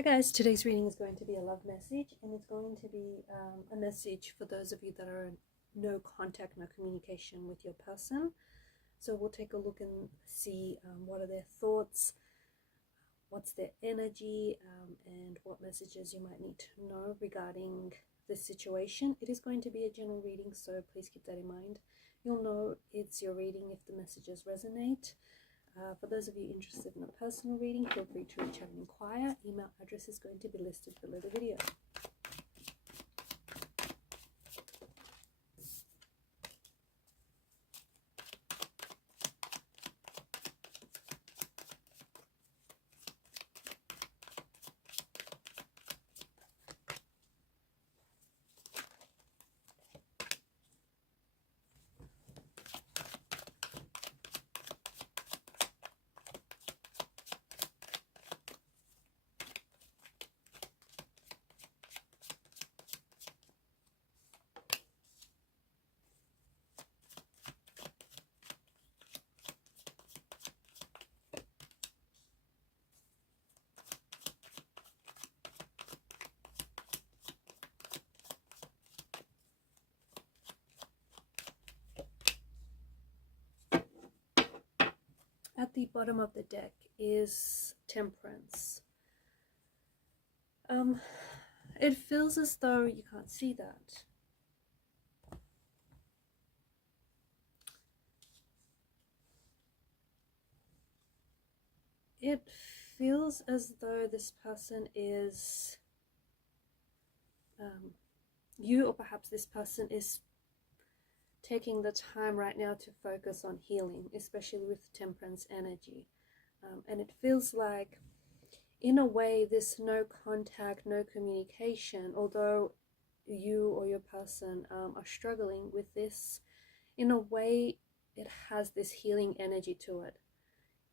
Hi guys, today's reading is going to be a love message, and it's going to be a message for those of you that are in no contact, no communication with your person. So we'll take a look and see what are their thoughts, what's their energy, and what messages you might need to know regarding this situation. It is going to be a general reading, so please keep that in mind. You'll know it's your reading if the messages resonate. For those of you interested in a personal reading, feel free to reach out and inquire. Email address is going to be listed below the video. At the bottom of the deck is Temperance. It feels as though you can't see that. It feels as though this person is you, or perhaps this person is taking the time right now to focus on healing, especially with Temperance energy. And it feels like, in a way, this no contact, no communication, although you or your person are struggling with this, in a way, it has this healing energy to it.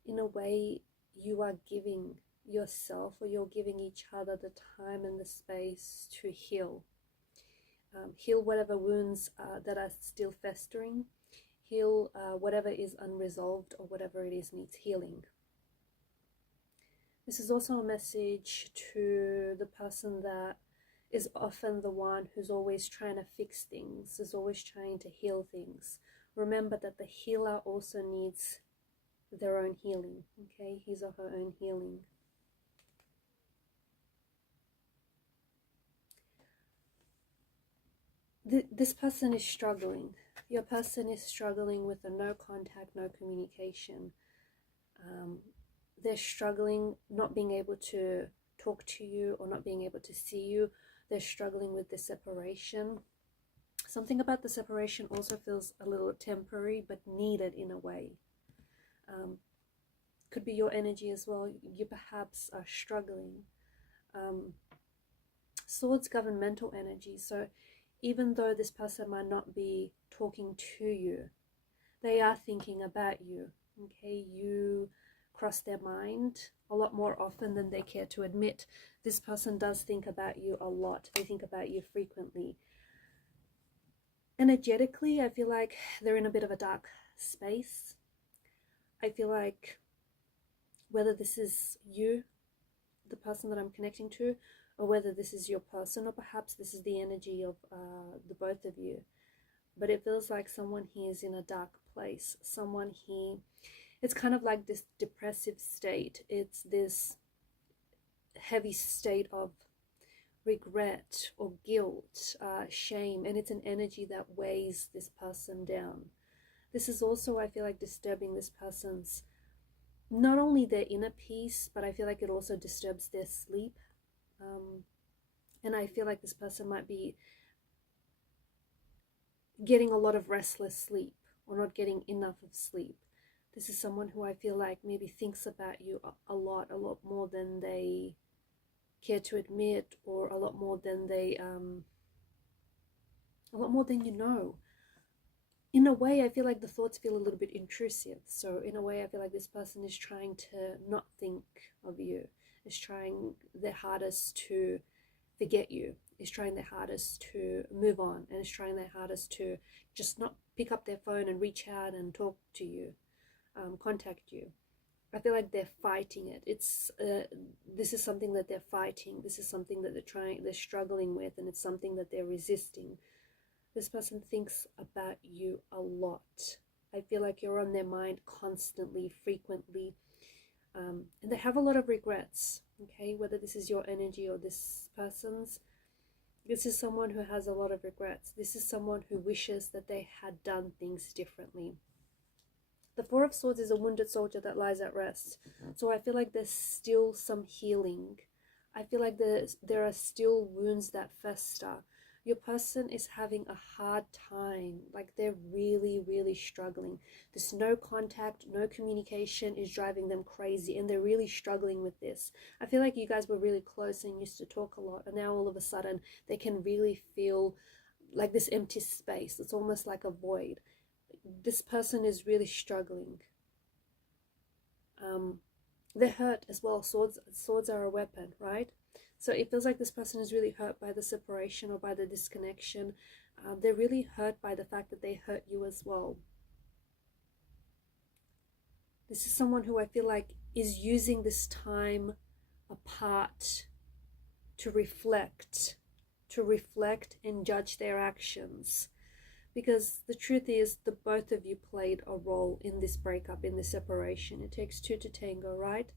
In a way, you are giving yourself, or you're giving each other the time and the space to heal. Heal whatever wounds that are still festering. Heal whatever is unresolved, or whatever it is needs healing. This is also a message to the person that is often the one who's always trying to fix things, is always trying to heal things. Remember that the healer also needs their own healing, okay? His or her own healing. This person is struggling. Your person is struggling with a no contact, no communication. They're struggling not being able to talk to you, or not being able to see you. They're struggling with the separation. Something about the separation also feels a little temporary, but needed in a way. Could be your energy as well. You perhaps are struggling. Swords govern mental energy, so even though this person might not be talking to you, they are thinking about you, okay? You cross their mind a lot more often than they care to admit. This person does think about you a lot. They think about you frequently. Energetically, I feel like they're in a bit of a dark space. I feel like whether this is you, the person that I'm connecting to, or whether this is your person, or perhaps this is the energy of the both of you, but it feels like someone here is in a dark place. Someone here, it's kind of like this depressive state. It's this heavy state of regret or guilt, shame, and it's an energy that weighs this person down. This is also, I feel like, disturbing this person's, not only their inner peace, but I feel like it also disturbs their sleep. And I feel like this person might be getting a lot of restless sleep, or not getting enough of sleep. This is someone who I feel like maybe thinks about you a lot more than they care to admit, or a lot more than they, a lot more than you know. In a way, I feel like the thoughts feel a little bit intrusive. So in a way, I feel like this person is trying to not think of you, is trying their hardest to forget you, is trying their hardest to move on, and is trying their hardest to just not pick up their phone and reach out and talk to you, contact you. I feel like they're fighting it. This is something that they're fighting. This is something that they're struggling with, and it's something that they're resisting. This person thinks about you a lot. I feel like you're on their mind constantly, frequently, and they have a lot of regrets. Okay, whether this is your energy or this person's, this is someone who has a lot of regrets. This is someone who wishes that they had done things differently. The Four of Swords is a wounded soldier that lies at rest. So I feel like there's still some healing. I feel like there are still wounds that fester. Your person is having a hard time. Like they're really, really struggling. This no contact, no communication is driving them crazy. And they're really struggling with this. I feel like you guys were really close and used to talk a lot. And now all of a sudden they can really feel like this empty space. It's almost like a void. This person is really struggling. They're hurt as well. Swords are a weapon, right? So it feels like this person is really hurt by the separation or by the disconnection. They're really hurt by the fact that they hurt you as well. This is someone who I feel like is using this time apart to reflect and judge their actions. Because the truth is, the both of you played a role in this breakup, in this separation. It takes two to tango, right?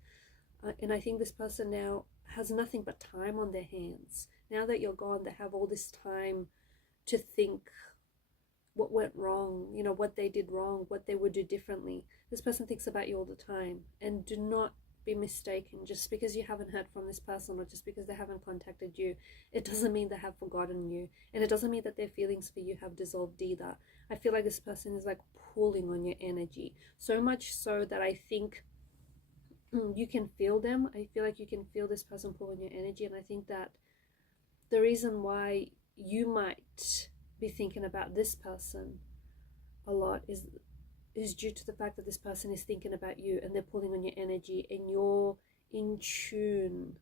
And I think this person now has nothing but time on their hands. Now that you're gone, they have all this time to think what went wrong, you know, what they did wrong, what they would do differently. This person thinks about you all the time. And do not be mistaken. Just because you haven't heard from this person or just because they haven't contacted you, it doesn't mean they have forgotten you, and it doesn't mean that their feelings for you have dissolved either. I feel like this person is like pulling on your energy, so much so that I think you can feel them. I feel like you can feel this person pull on your energy, and I think that the reason why you might be thinking about this person a lot is due to the fact that this person is thinking about you and they're pulling on your energy, and you're in tune,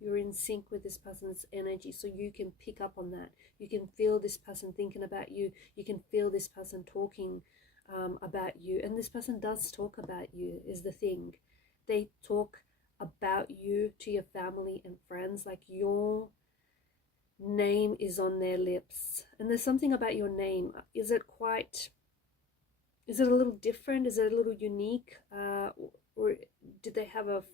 you're in sync with this person's energy, so you can pick up on that. You can feel this person thinking about you. You can feel this person talking about you, and this person does talk about you is the thing. They talk about you to your family and friends, like your name is on their lips, and there's something about your name. Is it a little different? Is it a little unique? Or did they have a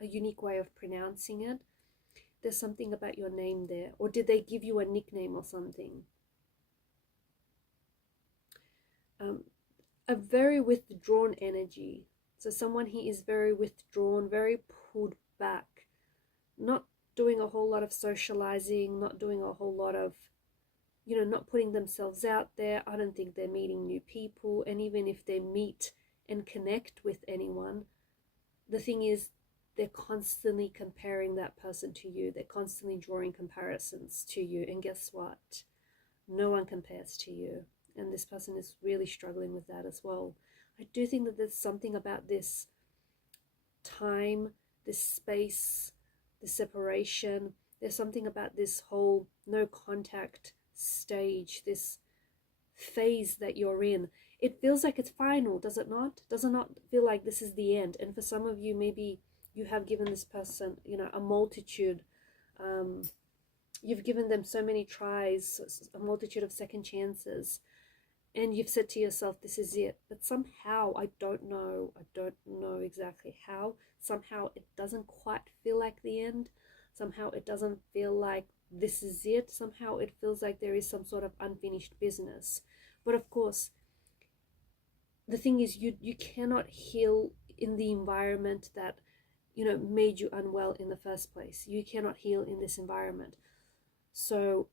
unique way of pronouncing it? There's something about your name there. Or did they give you a nickname or something? A very withdrawn energy. So someone here is very withdrawn, very pulled back, not doing a whole lot of socializing, not doing a whole lot of, you know, not putting themselves out there. I don't think they're meeting new people. And even if they meet and connect with anyone, the thing is, they're constantly comparing that person to you. They're constantly drawing comparisons to you. And guess what? No one compares to you. And this person is really struggling with that as well. I do think that there's something about this time, this space, the separation. There's something about this whole no contact stage, this phase that you're in. It feels like it's final, does it not? Does it not feel like this is the end? And for some of you, maybe you have given this person, you know, a multitude. You've given them so many tries, a multitude of second chances, and you've said to yourself, this is it. But somehow, I don't know exactly how, somehow it doesn't quite feel like the end. Somehow it doesn't feel like this is it. Somehow it feels like there is some sort of unfinished business. But of course, the thing is, you cannot heal in the environment that, you know, made you unwell in the first place. You cannot heal in this environment. So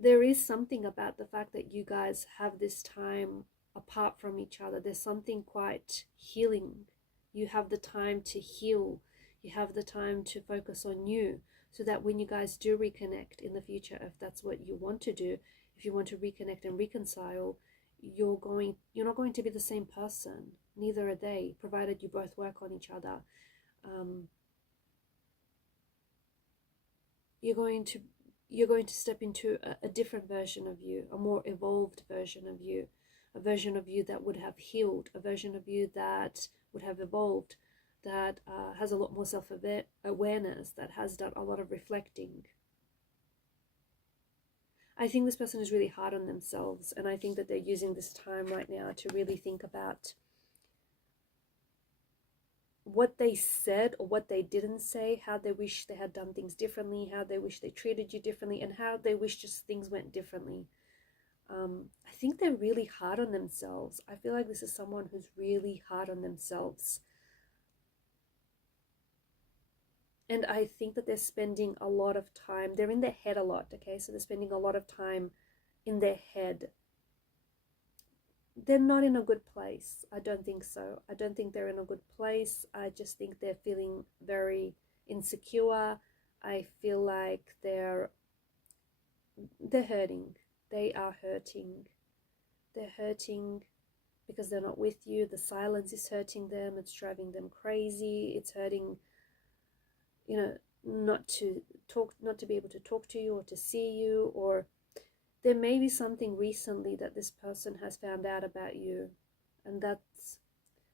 there is something about the fact that you guys have this time apart from each other. There's something quite healing. You have the time to heal. You have the time to focus on you, so that when you guys do reconnect in the future, if that's what you want to do, if you want to reconnect and reconcile, you're not going to be the same person. Neither are they, provided you both work on each other. You're going to step into a different version of you, a more evolved version of you. a version of you that would have healed, a version of you that would have evolved, that has a lot more self-awareness, that has done a lot of reflecting. I think this person is really hard on themselves, and I think that they're using this time right now to really think about what they said or what they didn't say, how they wish they had done things differently, how they wish they treated you differently, and how they wish just things went differently. I think they're really hard on themselves. I feel like this is someone who's really hard on themselves. And I think that they're spending a lot of time, they're in their head a lot, okay? So they're spending a lot of time in their head. They're not in a good place. I don't think so. I don't think they're in a good place. I just think they're feeling very insecure. I feel like they're hurting. They are hurting. They're hurting because they're not with you. The silence is hurting them. It's driving them crazy. It's hurting, you know, not to be able to talk to you or to see you, or there may be something recently that this person has found out about you, and that's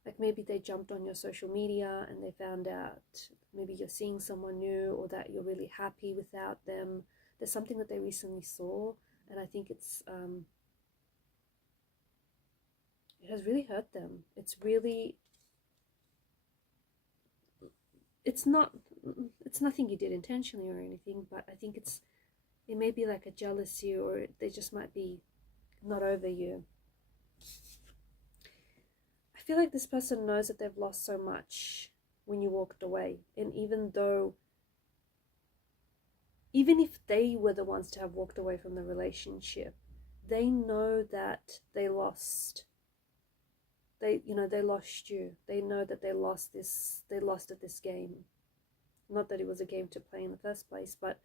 like maybe they jumped on your social media and they found out maybe you're seeing someone new, or that you're really happy without them. There's something that they recently saw, and I think it has really hurt them. It's nothing you did intentionally or anything, but I think it may be like a jealousy, or they just might be not over you. I feel like this person knows that they've lost so much when you walked away, and even if they were the ones to have walked away from the relationship, they know that they lost. They lost you. They know that they lost at this game. Not that it was a game to play in the first place, but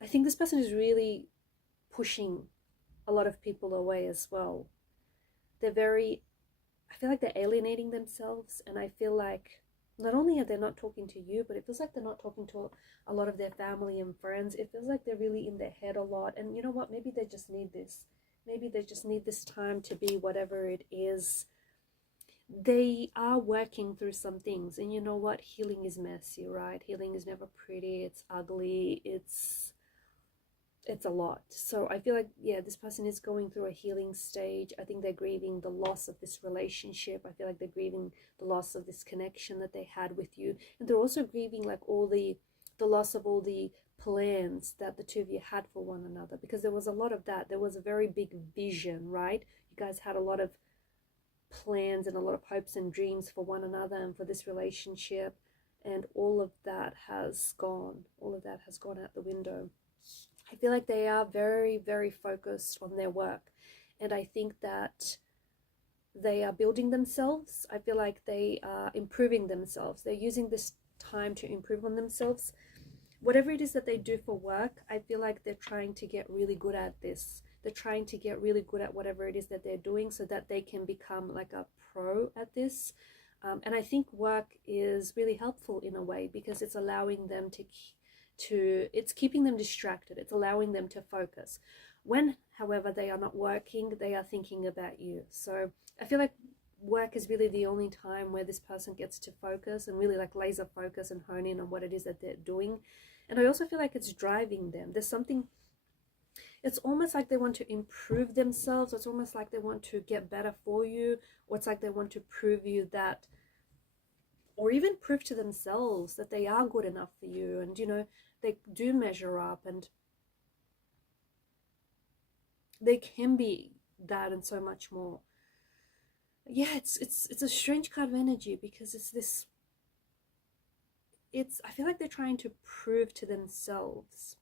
I think this person is really pushing a lot of people away as well. I feel like they're alienating themselves, and I feel like not only are they not talking to you, but it feels like they're not talking to a lot of their family and friends. It feels like they're really in their head a lot, and you know what? Maybe they just need this. Maybe they just need this time to be whatever it is. They are working through some things, and you know what? Healing is messy, right? Healing is never pretty. It's ugly. It's a lot. So I feel like, yeah, this person is going through a healing stage. I think they're grieving the loss of this relationship. I feel like they're grieving the loss of this connection that they had with you, and they're also grieving like all the loss of all the plans that the two of you had for one another, because there was a lot of that. There was a very big vision, right? You guys had a lot of plans and a lot of hopes and dreams for one another and for this relationship, and all of that has gone out the window. I feel like they are very, very focused on their work, and I think that they are building themselves. I feel like they are improving themselves. They're using this time to improve on themselves. Whatever it is that they do for work, I feel like they're trying to get really good at this. They're trying to get really good at whatever it is that they're doing, so that they can become like a pro at this. And I think work is really helpful in a way, because it's allowing them it's keeping them distracted. It's allowing them to focus. When, however, they are not working, they are thinking about you. So I feel like work is really the only time where this person gets to focus and really like laser focus and hone in on what it is that they're doing. And I also feel like it's driving them. There's something, it's almost like they want to improve themselves. It's almost like they want to get better for you, or it's like they want to prove you that, or even prove to themselves that they are good enough for you, and you know, they do measure up, and they can be that and so much more. Yeah, it's a strange kind of energy, because I feel like they're trying to prove to themselves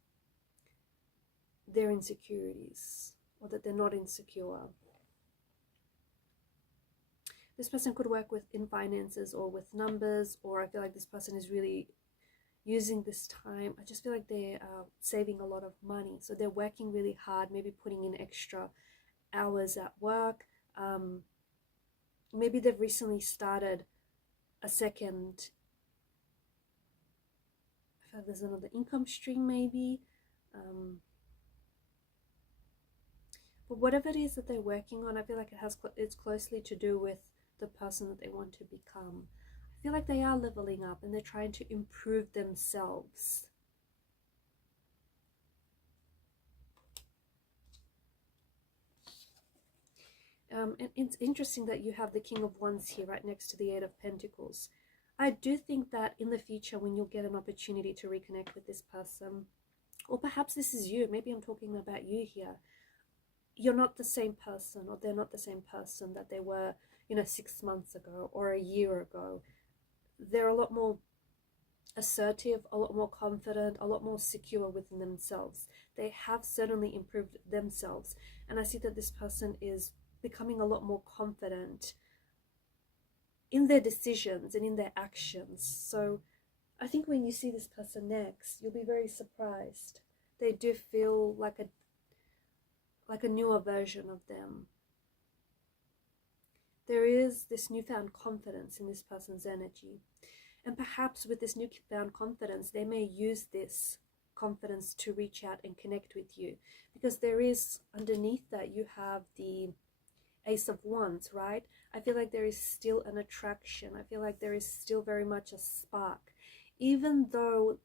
their insecurities, or that they're not insecure. This person could work in finances or with numbers, or I feel like this person is really using this time. I just feel like they are saving a lot of money, so they're working really hard, maybe putting in extra hours at work. Maybe they've recently started a second, I feel like there's another income stream maybe. But whatever it is that they're working on, I feel like it's closely to do with the person that they want to become. I feel like they are leveling up and they're trying to improve themselves. And it's interesting that you have the King of Wands here right next to the Eight of Pentacles. I do think that in the future, when you'll get an opportunity to reconnect with this person, or perhaps this is you, maybe I'm talking about you here, you're not the same person, or they're not the same person that they were, 6 months ago or a year ago. They're a lot more assertive, a lot more confident, a lot more secure within themselves. They have certainly improved themselves. And I see that this person is becoming a lot more confident in their decisions and in their actions. So I think when you see this person next, you'll be very surprised. They do feel like a newer version of them. There is this newfound confidence in this person's energy. And perhaps with this newfound confidence, they may use this confidence to reach out and connect with you. Because there is, underneath that, you have the Ace of Wands, right? I feel like there is still an attraction. I feel like there is still very much a spark. Even though,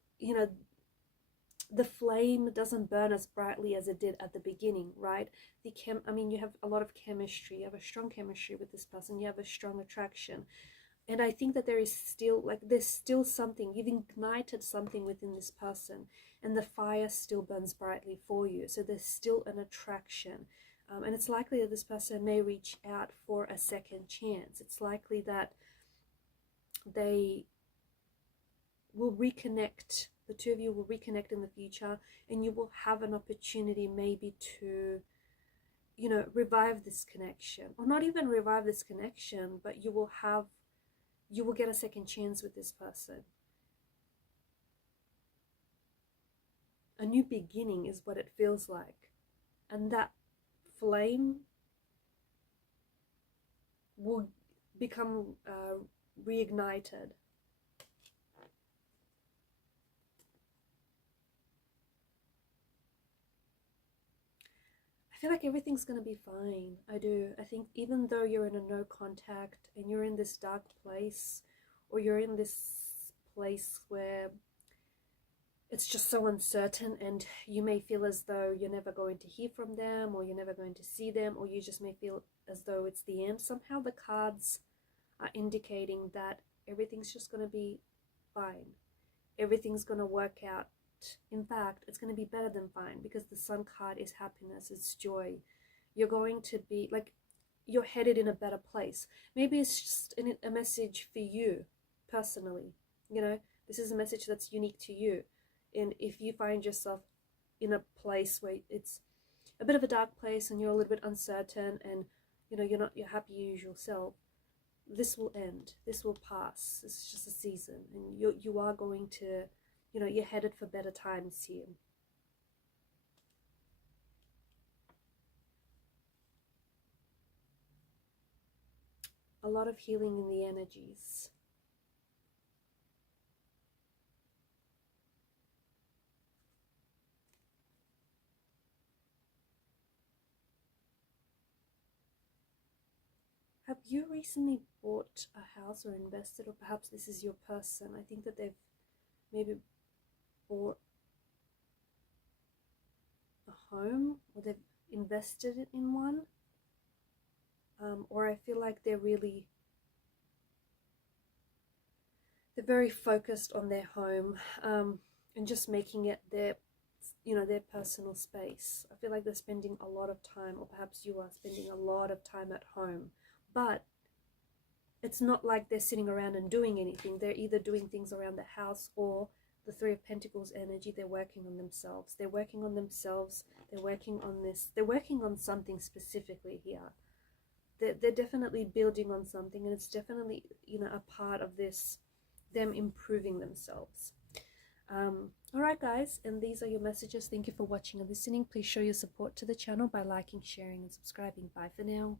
the flame doesn't burn as brightly as it did at the beginning, right? You have a lot of chemistry. You have a strong chemistry with this person. You have a strong attraction. And I think that there is still, there's still something. You've ignited something within this person. And the fire still burns brightly for you. So there's still an attraction. And it's likely that this person may reach out for a second chance. It's likely that they will reconnect. The two of you will reconnect in the future, and you will have an opportunity maybe to, revive this connection. Or not even revive this connection, but you will get a second chance with this person. A new beginning is what it feels like. And that flame will become reignited. I feel like everything's going to be fine. I do. I think even though you're in a no contact and you're in this dark place, or you're in this place where it's just so uncertain and you may feel as though you're never going to hear from them, or you're never going to see them, or you just may feel as though it's the end, somehow the cards are indicating that everything's just going to be fine. Everything's going to work out. In fact, it's going to be better than fine, because the Sun card is happiness, it's joy. You're going to be, you're headed in a better place. Maybe it's just a message for you personally. This is a message that's unique to you. And if you find yourself in a place where it's a bit of a dark place and you're a little bit uncertain and you're not your happy usual self, this will end. This will pass. This is just a season, and you are going to, you're headed for better times here. A lot of healing in the energies. Have you recently bought a house or invested, or perhaps this is your person? I think that they've maybe bought a home, or they've invested in one. Or I feel like they're very focused on their home, and just making it their personal space. I feel like they're spending a lot of time, or perhaps you are spending a lot of time at home. But it's not like they're sitting around and doing anything. They're either doing things around the house, or the Three of Pentacles energy, they're working on themselves. They're working on themselves. They're working on this. They're working on something specifically here. They're definitely building on something, and it's definitely, a part of this, them improving themselves. Alright guys, and these are your messages. Thank you for watching and listening. Please show your support to the channel by liking, sharing and subscribing. Bye for now.